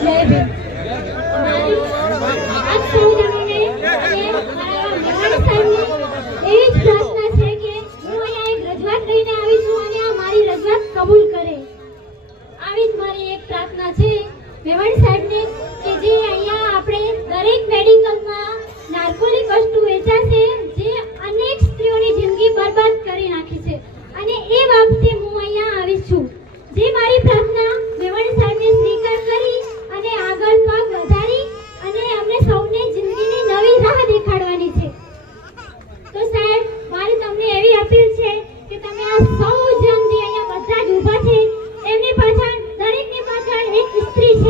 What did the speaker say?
જય ભીમ. આપ સૌ જણોને મારા સાહેબની એવી જ પ્રાર્થના છે કે હું અહીંયા એક રજૂઆત લઈને આવી છું અને આ મારી રજૂઆત કબૂલ કરે. આવી જ મારી એક પ્રાર્થના છે મેવાડ સાહેબને કે જે અહીંયા આપણે દરેક મેડિકલમાં નાર્કોટિક વસ્તુ વેચાશે જે અનેક સ્ત્રીઓની જિંદગી બરબાદ કરી નાખી છે અને એ બાબતે હું અહીંયા આવી છું. જે મારી પ્રાર્થના મેવાડ સાહેબને સ્વીકાર કરી અને આગળ પગ વધારી અને અમને સૌને જિંદગીની નવી રાહ દેખાડવાની છે. તો સાહેબ મારી તમને એવી અપીલ છે કે તમે આ સૌ જણ જે અહીંયા બધા જ ઊભા છે એમની પાછળ દરેકની પાછળ એક સ્ત્રી છે